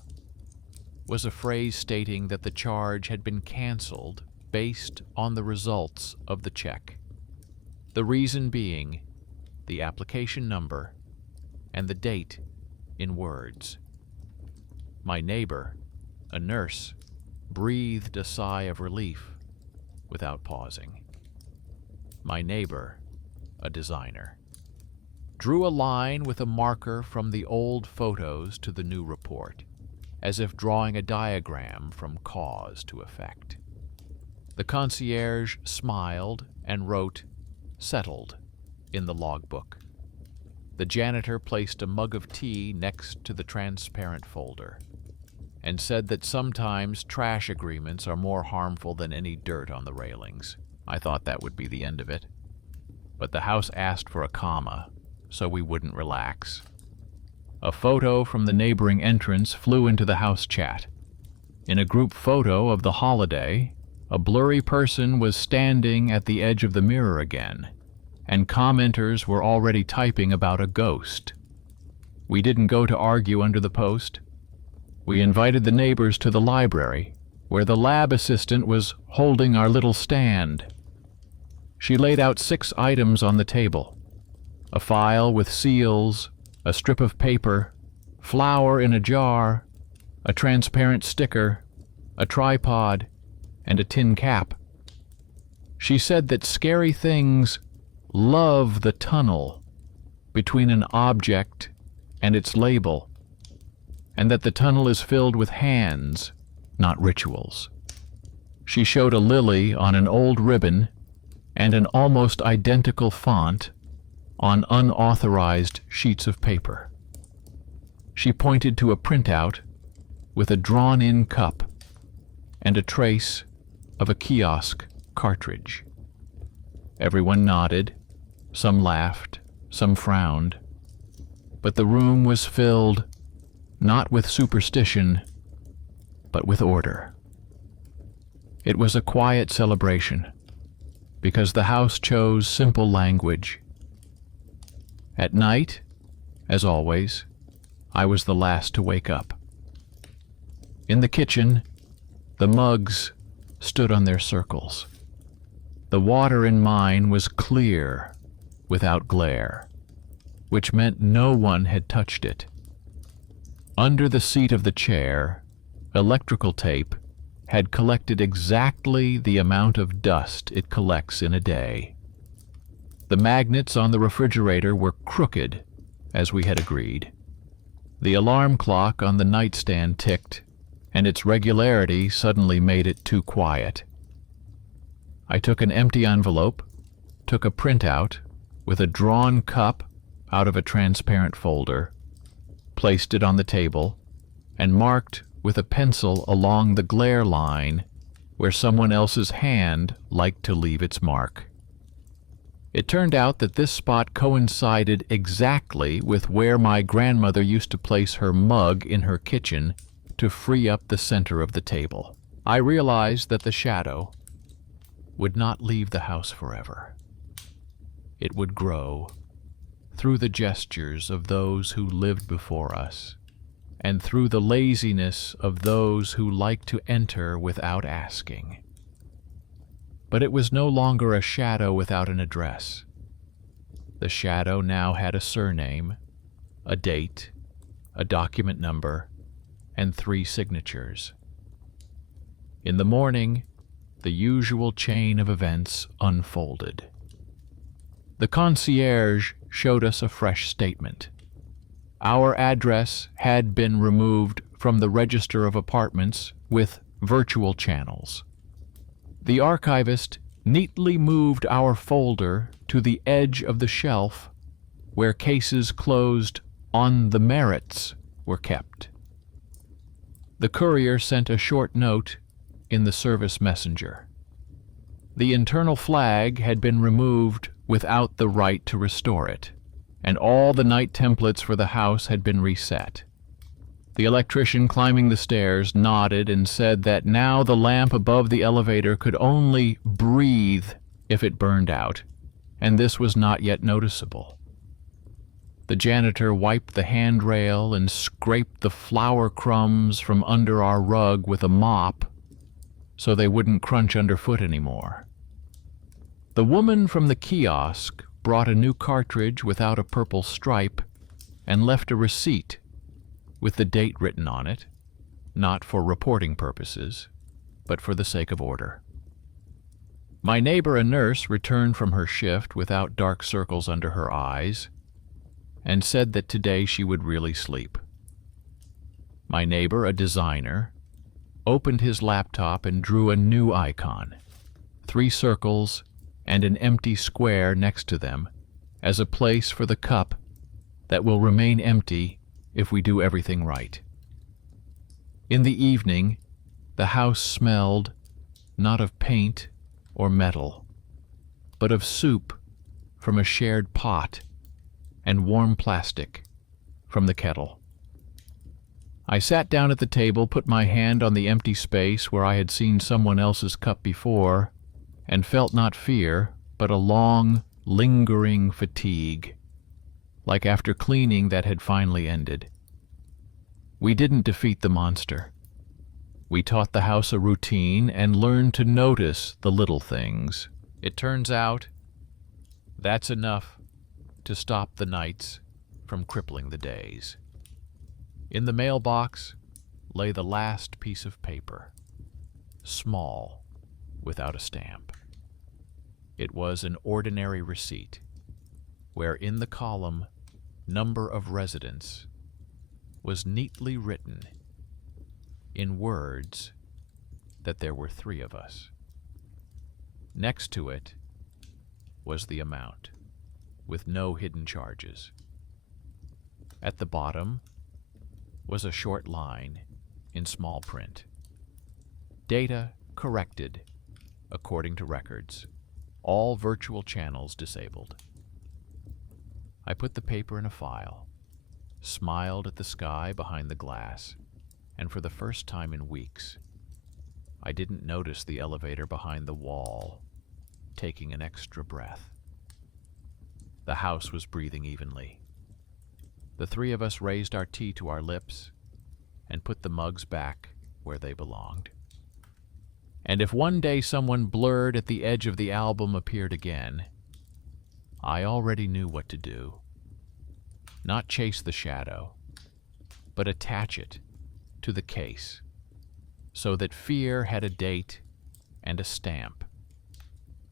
was a phrase stating that the charge had been canceled based on the results of the check. The reason being the application number and the date in words. My neighbor, a nurse, breathed a sigh of relief without pausing. My neighbor, a designer, drew a line with a marker from the old photos to the new report, as if drawing a diagram from cause to effect. The concierge smiled and wrote, "Settled," in the logbook. The janitor placed a mug of tea next to the transparent folder and said that sometimes trash agreements are more harmful than any dirt on the railings. I thought that would be the end of it. But the house asked for a comma, so we wouldn't relax. A photo from the neighboring entrance flew into the house chat. In a group photo of the holiday, a blurry person was standing at the edge of the mirror again, and commenters were already typing about a ghost. We didn't go to argue under the post. We invited the neighbors to the library, where the lab assistant was holding our little stand. She laid out 6 items on the table: a file with seals, a strip of paper, flour in a jar, a transparent sticker, a tripod, and a tin cap. She said that scary things love the tunnel between an object and its label, and that the tunnel is filled with hands, not rituals. She showed a lily on an old ribbon and an almost identical font on unauthorized sheets of paper. She pointed to a printout with a drawn-in cup and a trace of a kiosk cartridge. Everyone nodded, some laughed, some frowned, but the room was filled not with superstition, but with order. It was a quiet celebration, because the house chose simple language. At night, as always, I was the last to wake up. In the kitchen, the mugs stood on their circles. The water in mine was clear, without glare, which meant no one had touched it. Under the seat of the chair, electrical tape had collected exactly the amount of dust it collects in a day. The magnets on the refrigerator were crooked, as we had agreed. The alarm clock on the nightstand ticked, and its regularity suddenly made it too quiet. I took an empty envelope, took a printout with a drawn cup out of a transparent folder, placed it on the table, and marked with a pencil along the glare line where someone else's hand liked to leave its mark. It turned out that this spot coincided exactly with where my grandmother used to place her mug in her kitchen to free up the center of the table. I realized that the shadow would not leave the house forever. It would grow through the gestures of those who lived before us, and through the laziness of those who liked to enter without asking. But it was no longer a shadow without an address. The shadow now had a surname, a date, a document number, and 3 signatures. In the morning, the usual chain of events unfolded. The concierge showed us a fresh statement. Our address had been removed from the register of apartments with virtual channels. The archivist neatly moved our folder to the edge of the shelf where cases closed on the merits were kept. The courier sent a short note in the service messenger. The internal flag had been removed without the right to restore it, and all the night templates for the house had been reset. The electrician climbing the stairs nodded and said that now the lamp above the elevator could only breathe if it burned out, and this was not yet noticeable. The janitor wiped the handrail and scraped the flour crumbs from under our rug with a mop so they wouldn't crunch underfoot anymore. The woman from the kiosk brought a new cartridge without a purple stripe and left a receipt with the date written on it, not for reporting purposes, but for the sake of order. My neighbor, a nurse, returned from her shift without dark circles under her eyes and said that today she would really sleep. My neighbor, a designer, opened his laptop and drew a new icon, 3 circles and an empty square next to them as a place for the cup that will remain empty if we do everything right. In the evening, the house smelled not of paint or metal, but of soup from a shared pot and warm plastic from the kettle. I sat down at the table, put my hand on the empty space where I had seen someone else's cup before, and felt not fear, but a long, lingering fatigue, like after cleaning that had finally ended. We didn't defeat the monster. We taught the house a routine and learned to notice the little things. It turns out that's enough to stop the nights from crippling the days. In the mailbox lay the last piece of paper, small, without a stamp. It was an ordinary receipt, where in the column number of residents was neatly written in words that there were 3 of us. Next to it was the amount, with no hidden charges. At the bottom was a short line in small print. Data corrected according to records. All virtual channels disabled. I put the paper in a file, smiled at the sky behind the glass, and for the first time in weeks, I didn't notice the elevator behind the wall, taking an extra breath. The house was breathing evenly. The 3 of us raised our tea to our lips and put the mugs back where they belonged. And if one day someone blurred at the edge of the album appeared again, I already knew what to do. Not chase the shadow, but attach it to the case so that fear had a date and a stamp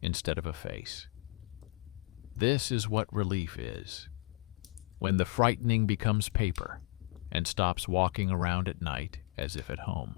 instead of a face. This is what relief is, when the frightening becomes paper and stops walking around at night as if at home.